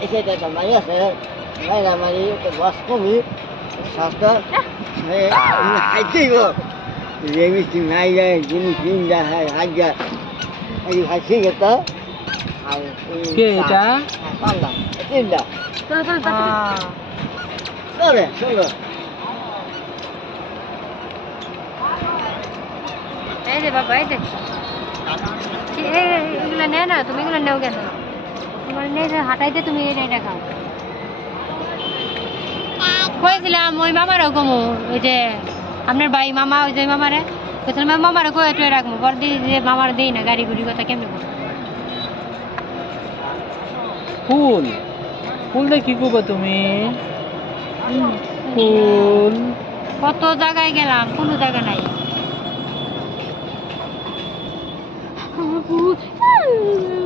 Ese te tomaría hacer. Ay, la amarillo que vas a comer. Salta. ai ay, tío. Y bien, mi chinaya, y mi chinaya, ay, ay, ay. Ay, así que está. ¿Qué está? Panda, tinda. Solo, solo, solo. Solo, solo. Ê, thì bà bảy thì Chị, ê, lần nè nè, tụi mình lần đầu kìa তোমার নেই যে হাঁটাইতে তুমি এটা খাও। কয়েছিলাম ওই মামারও কমু ওই যে আপনার ভাই মামা ওই যে মামারে। কইছিলাম মামারে কয়ে টুয়ে রাখব পর দিই যে মামার দেই না গাড়ি গুড়ি কথা কেমনি করব ফুল ফুল দিয়ে কি করব তুমি? ফুল। কত জায়গায় গেলাম কোনো জায়গা নাই। আজি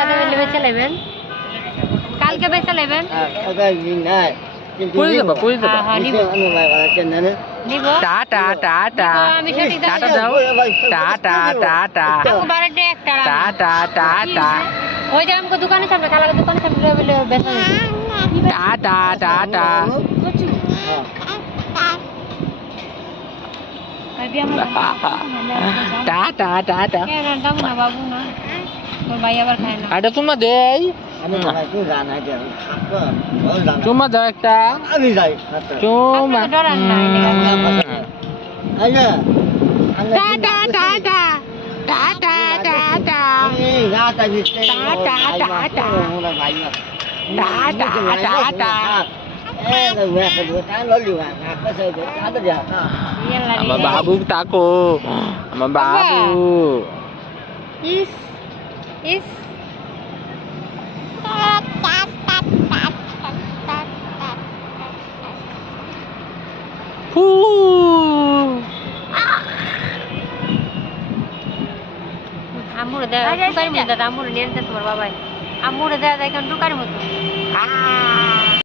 এটা তুমি কালকে বেঁচে নেবেন কালকে বেঁচে নেবেন পড়ে যাবা পড়ে যাবা হ্যাঁ, হ্যাঁ, নিব নিব টাটা টাটা আমি সঠিক দামে টাটা দাও টাটা টাটা আমাকে বারোটা একটা টাটা টাটা ওই যে আমাকে দোকানে সামনে কালার দোকানে সামনে বলে বেচা টাটা টাটা টাটা টাটা দাম না বাবু না তোর ভাই আবার খায় না এটা তোমার দেই চুমা দাও একটা আমি যাই চুমা আপনি তো ডরান না, এনে টাটা টাটা টাটা টাটা আমার বাবু তাকো আমার বাবু ইস sama babu taku sama babu is is. Amur deh, aku kan mau datang amur nih entar berapa bay. Amur deh, ada kan tuh ah. kan mau.